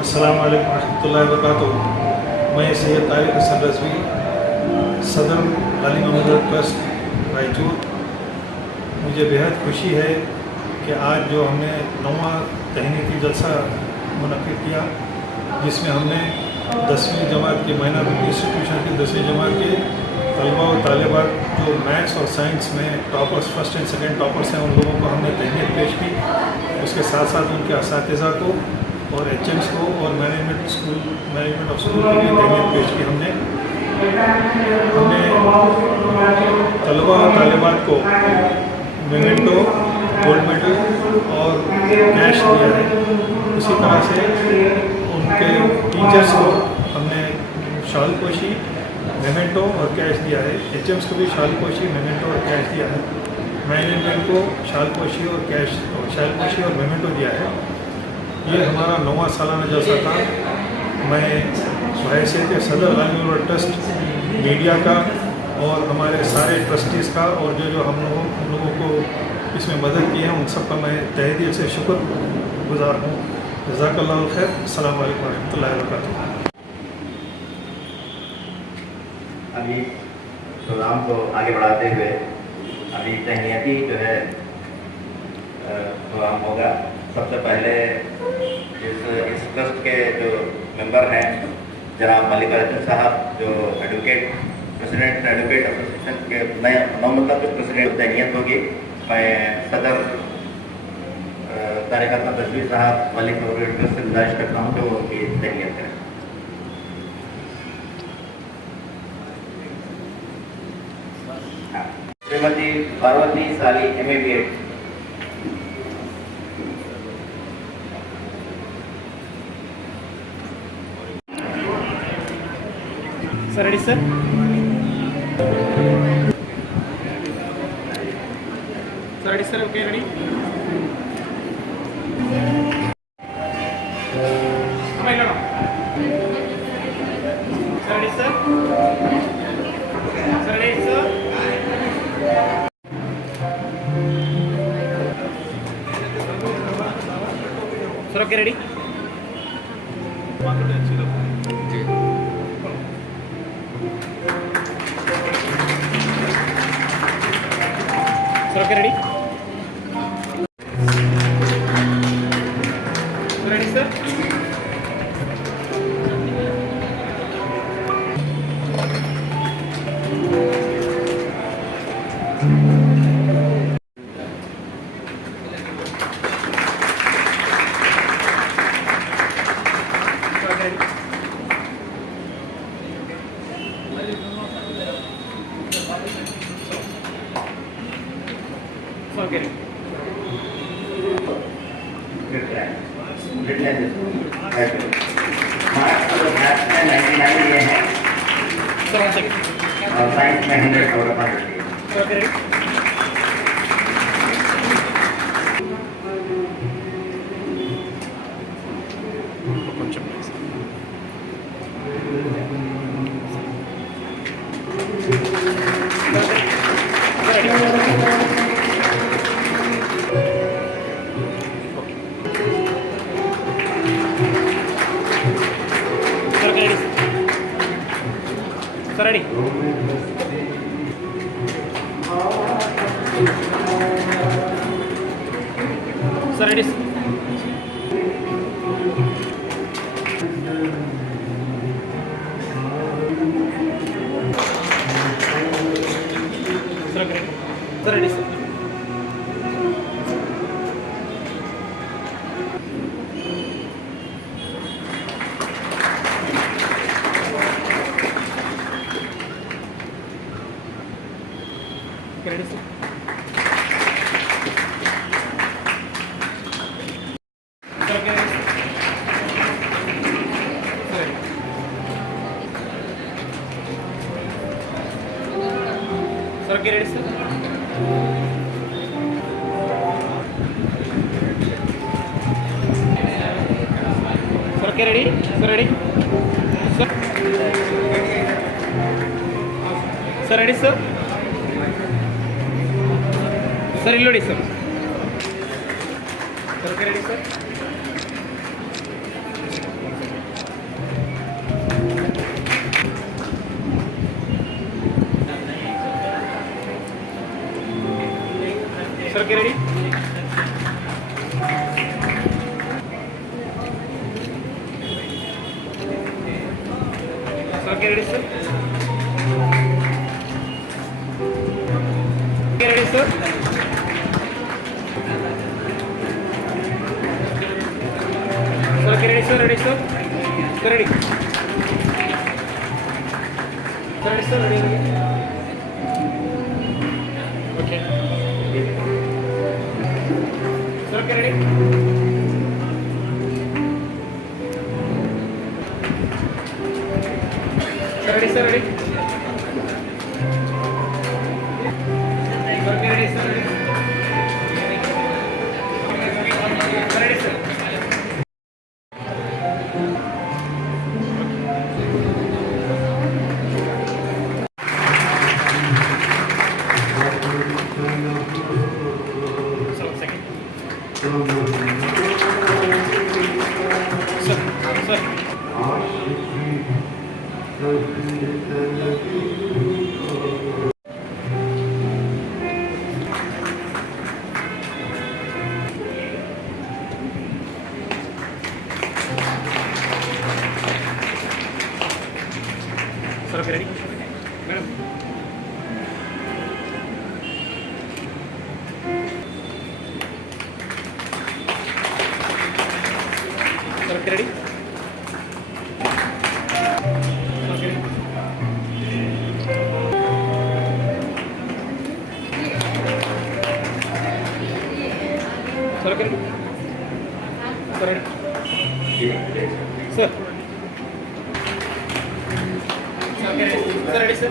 अस्सलाम वालेकुम रहमतुल्लाहि व बरकातुहू। मैं सैयद तारिक हसन रज़वी, सदर गालिब मेमोरियल ट्रस्ट रायचूर। मुझे बेहद खुशी है कि आज जो हमने 9वां तहनीती जलसा मुनक़िद किया, जिसमें हमने 10वीं जमात के माइनर इंस्टीट्यूशन की 10वीं जमात के तलबा और तालिबात जो मैथ्स और साइंस में toppers, first and second toppers हैं, उन लोगों को हमने तहनीत पेश की। उसके साथ साथ उनके असातिज़ा को और एचएम्स को और मैनेजमेंट ऑफ स्कूल की तहनीत पेश की। हमने तलबा और तालिबात को मेमेंटो, गोल्ड मेडल और कैश दिया है। इसी तरह से उनके टीचर्स को हमने शाल पोशी, मेमेंटो और कैश दिया है। एचएम्स को भी शाल पोशी, मेमेंटो और कैश दिया है। मैनेजमेंट को शाल पोशी और कैश शाल पोशी और मेमेंटो दिया है। ये हमारा 9वां सालाना जलसा था। मैं बहैसियत सदर गालिब मेमोरियल ट्रस्ट मीडिया का और हमारे सारे ट्रस्टीज़ का और जो हम लोगों को इसमें मदद की है, उन सब का मैं तहे दिल से शुक्रगुज़ार हूँ। जज़ाकल्लाहु खैर। अस्सलाम वालेकुम रहमतुल्लाहि व बरकातुहू। अभी प्रोग्राम को आगे बढ़ाते हुए अभी तहनीती जो है प्रोग्राम होगा। सबसे पहले इस ट्रस्ट के जो मेंबर हैं जनाब मल्लिकार्जुन साहब, जो प्रेसिडेंट एडवोकेट एसोसिएशन के नौमतलब प्रेसिडेंट तहनीत होगी। मैं सदर तारिक हसन रज़वी साहब मलिक मेमोरियल ट्रस्ट से गुजारिश करता हूँ कि वो उनकी तहनीत करें। श्रीमती पार्वती साली MA BEd। Sir ready sir. Sir ready sir. Okay ready. Sir ready sir. Sir ready sir. Sir okay ready. Sir okay ready. Ready sir. Okay maths में 99 लिए हैं सर वन सेकंड। और साइंस में 100 और 5 ओके रेडी। కొంచెం sir ready. Sir ready. Sir ready sir. Ready sir. Sir okay ready sir. Sir okay ready. Sir ready sir. Sir ready sir. Sir इल्लोडी sir. Sir okay ready sir. Sir, get ready, sir. Get ready, sir. Sir, get ready, sir. Ready, sir. Get ready. Sir, ready, sir. Ready, ready. Okay. Sir, get ready. Sir, ready, sir. Ready. Sir, get ready, sir. Ready. Sir, ready, sir. Sir, 1 second. Sir, sir. Sir, okay, ready? Madam. Sir, okay, ready? Sir, okay, ready? Sir, okay, ready? Sir, ready? Sir. Sir, okay, ready? Sir, ready, sir?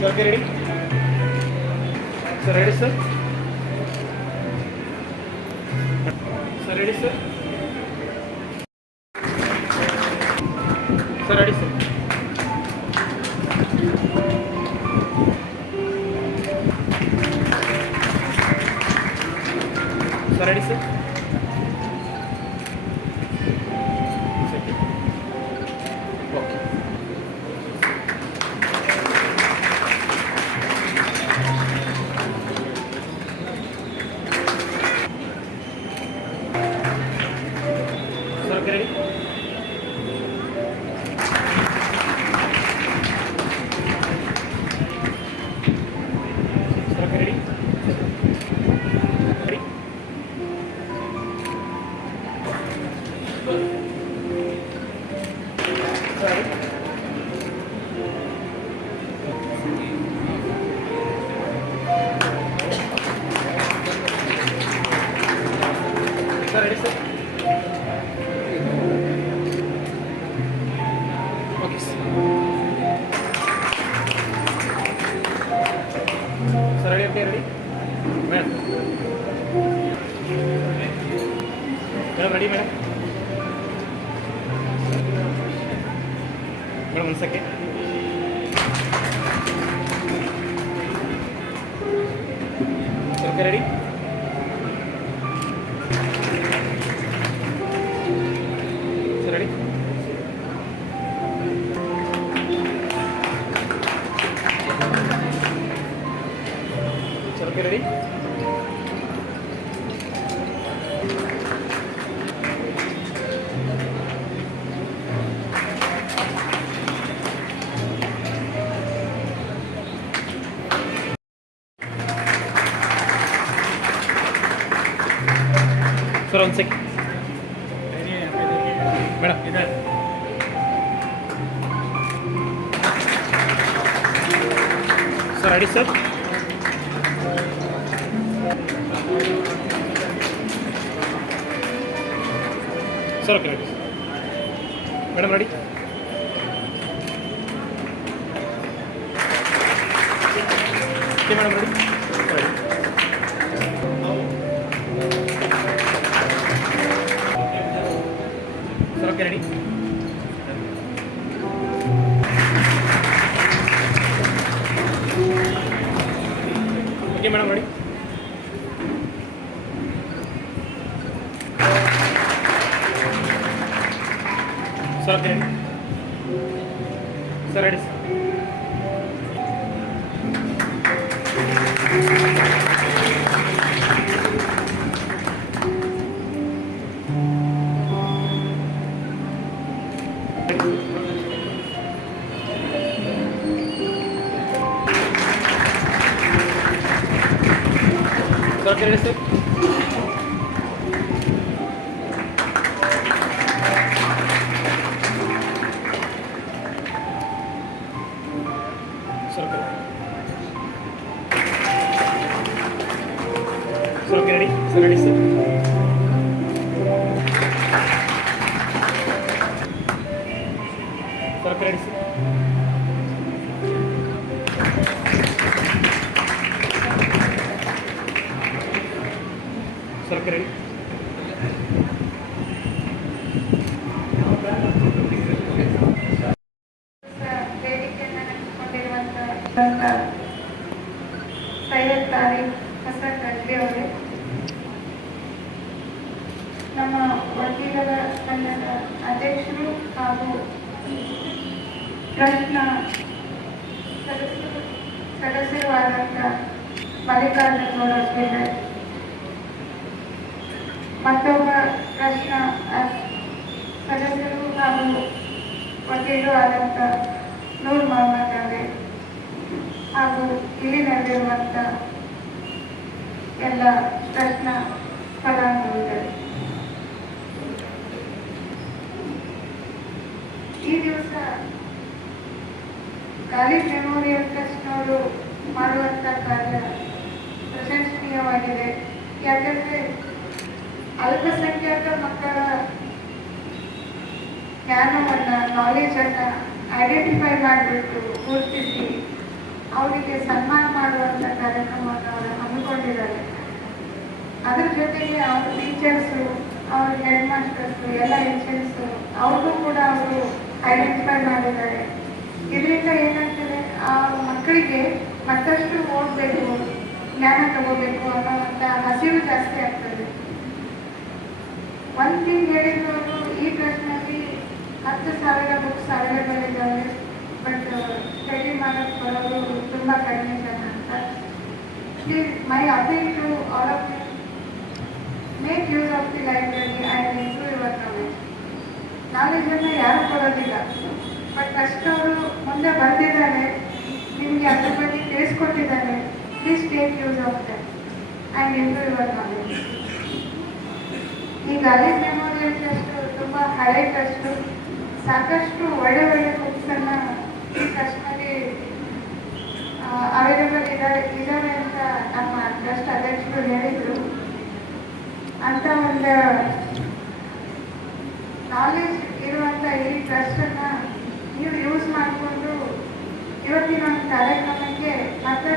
Sir, okay, ready? Sir, ready, sir? Sir, ready, sir? Sir, ready, sir? Sir, ready, sir? Okay. Sir, okay, ready? Sir, okay, ready? Ready? Sir, ready? Sir, ready, sir? Okay, sir. Sir, ready? Okay, ready? Madam. Madam, ready, madam? Madam, 1 second. Sir, okay, ready? Sir, ready? Sir, okay, ready? Sir, 1 second. Madam, इधर. Sir, ready, sir? Sir, okay, ready. Madam, ready? Okay, madam, ready? Ready. Sir, okay, ready? Okay, madam, ready? Sir, okay, ready? Sir, ready, sir? Sir ಕೈ sir sir ready sir ready sir sir ready sir sir ready ವೇದಿಕೆಯನ್ನು ನಡೆಸಿಕೊಂಡಿರುವಂಥ ಸೈಯದ್ ತಾರೀಖ್ ಹಸನ್ ರಜ್ವಿ ಅವರೇ, ನಮ್ಮ ವಕೀಲರ ಸಂಘದ ಅಧ್ಯಕ್ಷರು ಹಾಗೂ ಟ್ರಸ್ಟ್ನ ಸದಸ್ಯರು ಆದಂಥ ಮಲ್ಲಿಕಾರ್ಜುನ ಗೌಡ ಶ್ರೀಧರ್, ಮತ್ತೊಬ್ಬ ಟ್ರಸ್ಟ್ನ ಸದಸ್ಯರು ಹಾಗೂ ವಕೀಲರು ಆದಂಥ ನೂರ್ ಮೊಹಮ್ಮದ್ ಅವರೇ, ಹಾಗೂ ಇಲ್ಲಿ ನಡೆದಿರುವಂಥ ಎಲ್ಲ ಟ್ರಸ್ಟ್ನ ಫಲಾನುಭವಿಗಳು, ಈ ದಿವಸ ಗಾಲಿಬ್ ಮೆಮೋರಿಯಲ್ ಟ್ರಸ್ಟ್ನವರು ಮಾಡುವಂಥ ಕಾರ್ಯ ಪ್ರಶಂಸನೀಯವಾಗಿದೆ. ಯಾಕಂದರೆ ಅಲ್ಪಸಂಖ್ಯಾತ ಮಕ್ಕಳ ಜ್ಞಾನವನ್ನು, ನಾಲೆಜನ್ನು ಐಡೆಂಟಿಫೈ ಮಾಡಿಬಿಟ್ಟು ಗುರುತಿಸಿ ಅವರಿಗೆ ಸನ್ಮಾನ ಮಾಡುವಂಥ ಕಾರ್ಯಕ್ರಮವನ್ನು ಅವರು ಹಮ್ಮಿಕೊಂಡಿದ್ದಾರೆ. ಅದರ ಜೊತೆಗೆ ಅವ್ರ ಟೀಚರ್ಸು, ಅವ್ರ ಹೆಡ್ ಮಾಸ್ಟರ್ಸು, ಎಲ್ಲ ಎಚ್.ಎಮ್ಸು ಅವ್ರಿಗೂ ಕೂಡ ಅವರು ಐಡೆಂಟಿಫೈ ಮಾಡಿದ್ದಾರೆ. ಇದರಿಂದ ಏನಾಗ್ತದೆ, ಆ ಮಕ್ಕಳಿಗೆ ಮತ್ತಷ್ಟು ಓದಬೇಕು, ಜ್ಞಾನ ತಗೋಬೇಕು ಅನ್ನೋವಂಥ ಹಸಿವು ಜಾಸ್ತಿ ಆಗ್ತದೆ. ಒಂದು ಥಿಂಗ್ ಹೇಳಿದ್ರು, ಈ ಟ್ರಸ್ಟ್ನಲ್ಲಿ 10,000 ಬುಕ್ಸ್ ಅವೈಲೇಬಲ್ ಇದ್ದಾವೆ, ಬಟ್ ಸ್ಟಡಿ ಮಾಡೋಕ್ಕೆ ಬರೋದು ತುಂಬ ಕಡಿಮೆ ಜನ ಅಂತ. My appeal to all of you, make use of the library and improve your knowledge. ನಾಲೆಜನ್ನು ಯಾರು ಕೊಡೋದಿಲ್ಲ, ಬಟ್ ಅಷ್ಟವರು ಮುಂದೆ ಬಂದಿದ್ದಾರೆ, ನಿಮಗೆ ಅದ್ರ ಬಗ್ಗೆ ತಿಳಿಸ್ಕೊಟ್ಟಿದ್ದಾರೆ. Please take use of that and improve your knowledge. ಈ ಗಾಲಿಬ್ ಮೆಮೋರಿಯಲ್ ಟ್ರಸ್ಟ್ ತುಂಬ ಹಳೆ ಟ್ರಸ್ಟು, ಸಾಕಷ್ಟು ಒಳ್ಳೆ ಬುಕ್ಸನ್ನು ಈ ಟ್ರಸ್ಟ್ನಲ್ಲಿ ಅವೈಲೇಬಲ್ ಇದ್ದಾವೆ ಅಂತ ನಮ್ಮ ಟ್ರಸ್ಟ್ ಅಧ್ಯಕ್ಷರು ಹೇಳಿದರು. ಅಂತ ಒಂದು ನಾಲೆಜ್ ಇರುವಂಥ ಈ ಟ್ರಸ್ಟನ್ನು ನೀವು ಯೂಸ್ ಮಾಡಿಕೊಂಡು ಇವತ್ತಿನ ಒಂದು ಕಾರ್ಯಕ್ರಮಕ್ಕೆ ಮತ್ತೆ